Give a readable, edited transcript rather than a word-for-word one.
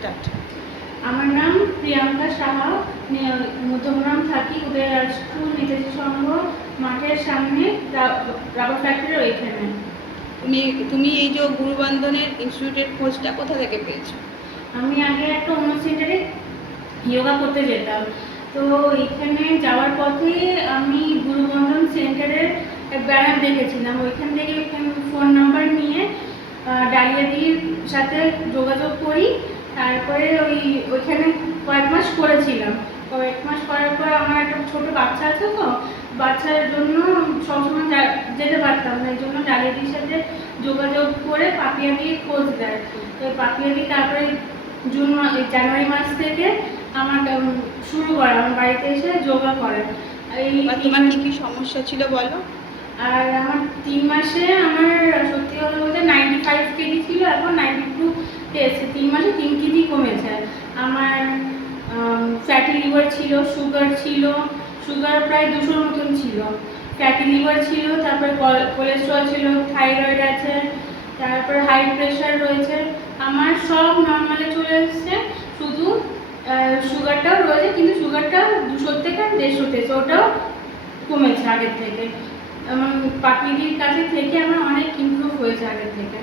Start. আমার নাম প্রিয়াঙ্কা সাহা, মধ্যমগ্রাম থাকি, উদয়রাষ্ট্র নেতাজি সংঘ মাঠের সামনে, রাবার ফ্যাক্টরির ওইখানে। তুমি এই যে গুরুবন্ধনের ইনস্টিটিউটের খোঁজটা কোথা থেকে পেয়েছো? আমি আগে একটা অন্য সেন্টারে যোগা করতে যেতাম, তো এখানে যাওয়ার পথে আমি গুরুবন্ধন সেন্টারের ব্যানার দেখেছিলাম, ওইখান থেকে ফোন নাম্বার নিয়ে ডালিয়াদির সাথে যোগাযোগ করি। তারপরে ওইখানে কয়েক মাস করেছিলাম। কয়েক মাস করার পর আমার একটা ছোট বাচ্চা আছে, তো বাচ্চার জন্য সবসময় যেতে পারতাম না, এই জন্য ডালিয়াদির সাথে যোগাযোগ করে পাপিয়াদির খোঁজ দেয়। তো পাপিয়াদি তারপরে জানুয়ারি মাস থেকে আমার শুরু করে, আমার বাড়িতে এসে যোগা করে। তোমার কি কি সমস্যা ছিল বলো? আর আমার 3 মাসে আমার সত্যি কথা বলতে 95 কেজি ছিল, এখন 92 এসেছে। 3 মাসে 3 কেজি কমেছে। আমার ফ্যাটি লিভার ছিল, সুগার ছিল, সুগার প্রায় 200 মতন ছিল, ফ্যাটি লিভার ছিল, তারপরে কোলেস্ট্রল ছিল, থাইরয়েড আছে, তারপরে হাই প্রেশার রয়েছে। আমার সব নর্মালে চলে এসছে, শুধু সুগারটাও রয়েছে, কিন্তু সুগারটা 200 থেকে 150 এসে, ওটাও কমেছে আগের থেকে। পাপিদির কাছে থেকে আমার অনেক ইমপ্রুভ হয়েছে আগের থেকে।